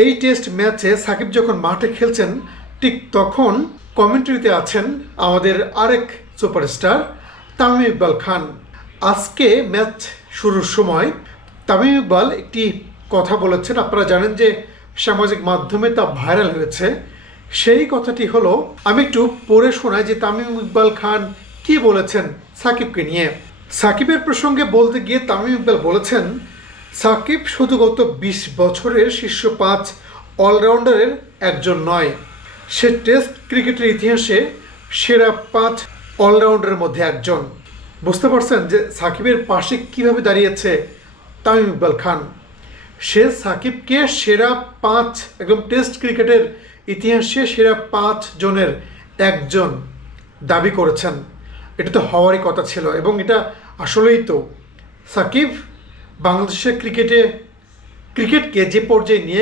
এই টেস্ট ম্যাচে সাকিব যখন মাঠে খেলছেন ঠিক তখন কমেন্ট্রিতে আছেন আমাদের আরেক সুপারস্টার তামিম ইকবাল খান। আজকে ম্যাচ শুরুর সময় তামিম ইকবাল একটি কথা বলেছেন, আপনারা জানেন যে সামাজিক মাধ্যমে তা ভাইরাল হয়েছে। সেই কথাটি হলো, আমি একটু পড়ে শোনাই যে তামিম ইকবাল খান কি বলেছেন সাকিবকে নিয়ে। সাকিবের প্রসঙ্গে বলতে গিয়ে তামিম ইকবাল বলেছেন, সাকিব শুধু গত 20 বছরের শীর্ষ 5 অলরাউন্ডারের একজন নয়, সে টেস্ট ক্রিকেটের ইতিহাসে সেরা 5 অলরাউন্ডারের মধ্যে একজন। বুঝতে পারছেন যে সাকিবের পাশে কিভাবে দাঁড়িয়েছে তামিম ইকবাল খান। সে সাকিবকে সেরা 5, একদম টেস্ট ক্রিকেটের ইতিহাসে সেরা 5 জনের একজন দাবি করেছেন। এটা তো হওয়ারই কথা ছিল এবং এটা আসলেই তো। সাকিব বাংলাদেশের ক্রিকেটকে যে পর্যায়ে নিয়ে